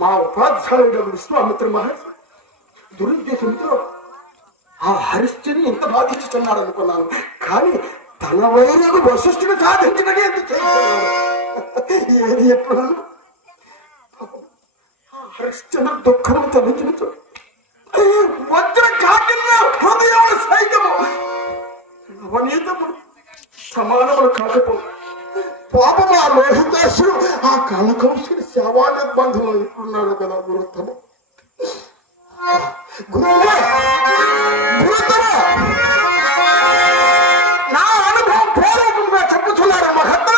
మా ఉపాధ్యాయుడు విశ్వామిత్ర మహర్షి దురుద్దేశంతో ఆ హరిశ్చని ఎంత బాధించుతున్నాడు అనుకున్నాను. కానీ తన వైరకు వశిష్ఠుడు సాధించడమే ఎంత చేస్తున్నాడు. ఏది ఎప్పుడు హరిశ్చన దుఃఖము తొలగించు వజ్ర కాఠిన్య హృదయం సైతము నవనీతము సమానములు కాకపో పాపం ఆ లోహితాసుడు ఆ కళకౌశుడు శవానిర్బంధంలో ఉన్నాడు కదా గురుత్తము. నా అనుభవం పూర్వకంగా చెప్పుతున్నాడు మహత్వ.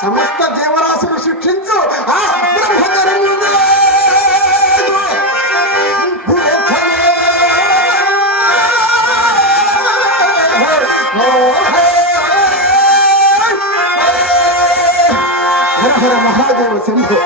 సమస్త జీవరాశులు శిక్షించు ఆ బ్రహ్మధర్ము హర హర మహాదేవ శంభో.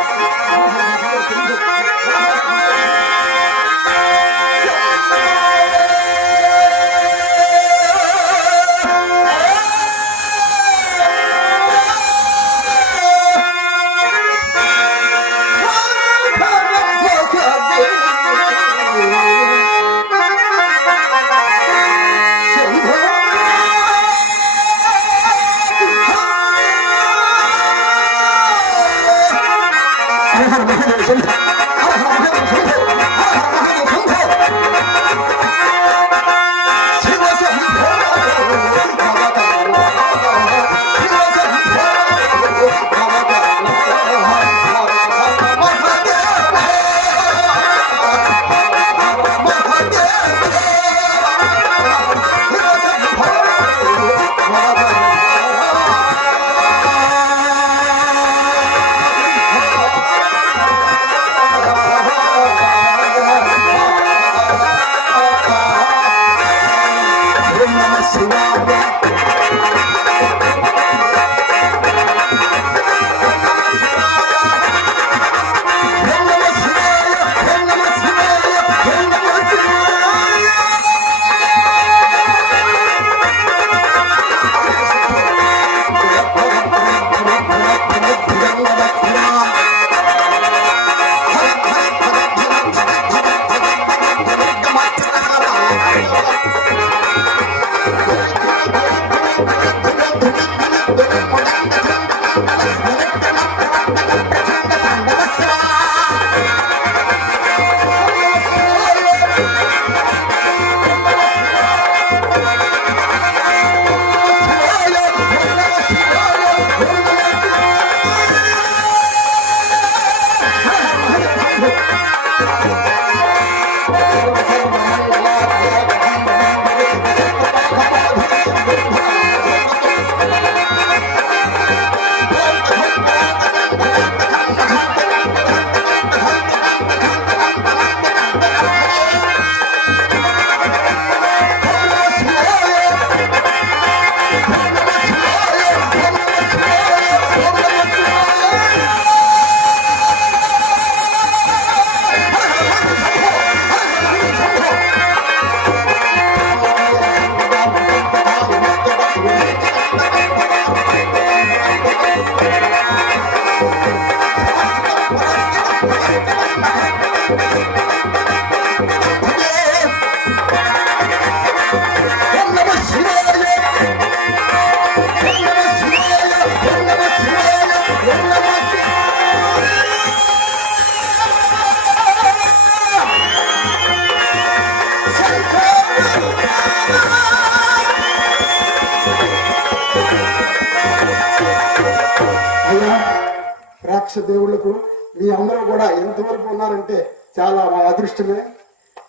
దేవుళ్లకు మీ అందరూ కూడా ఎంతవరకు ఉన్నారంటే చాలా మా అదృష్టమే.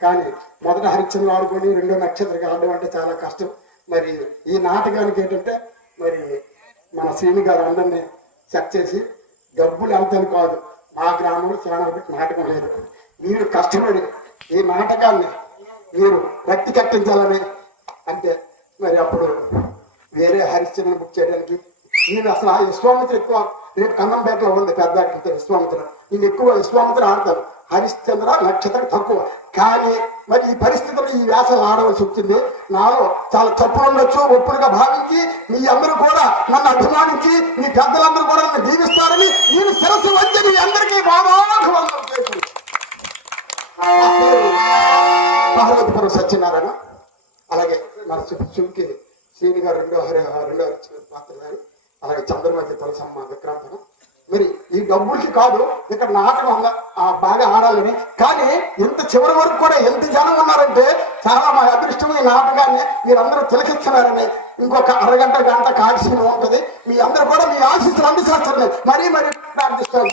కానీ మొదట హరిశ్చంద్ర ఆడుకొని రెండో నక్షత్రకి ఆడడం అంటే చాలా కష్టం. మరి ఈ నాటకానికి ఏంటంటే మరి మన శ్రీని గారు అందరినీ సెట్ చేసి డబ్బులు వెళ్తాను కాదు, మా గ్రామంలో చాలా నాటకం లేదు, మీరు కష్టపడి ఈ నాటకాన్ని మీరు వ్యక్తి కట్టించాలని అంటే మరి అప్పుడు వేరే హరిశ్చంద్ర బుక్ చేయడానికి నేను అసలు ఆ విశ్వామిత్ర ఎక్కువ రేపు కన్నంపేటలో ఉంది పెద్ద విశ్వామిత్ర, నేను ఎక్కువ విశ్వామిత్ర ఆడతాను, హరిశ్చంద్ర నక్షత్రం తక్కువ. కానీ మరి ఈ పరిస్థితుల్లో ఈ వ్యాసం ఆడవలసి వచ్చింది. నాలో చాలా తప్పులు ఉండొచ్చు, ఒప్పుడుగా భావించి మీ అందరూ కూడా నన్ను అభిమానించి మీ పెద్దలందరూ కూడా నన్ను దీవిస్తారని నేను సరస్సు వచ్చి మీ అందరికీ బాబాఘవందనం చేశాను. పార్వతీపురం సత్యనారాయణ, అలాగే మన శివుకి శ్రీని గారు రెండో పాత్ర గారు, అలాగే చంద్రమతి తులసమ్మ విక్రాంతనం. మరి ఈ డబ్బులకి కాదు ఇక్కడ నాటకం బాగా ఆడాలని. కానీ ఇంత చివరి వరకు కూడా ఎంత జనం ఉన్నారంటే చాలా మా అదృష్టం ఈ నాటకాన్ని మీరందరూ తిలకిస్తున్నారని. ఇంకొక అరగంట గంట కాల్సిన ఉంటుంది. మీ అందరూ కూడా మీ ఆశీస్సులు అందిస్తారని మరీ ప్రార్థిస్తున్నారు.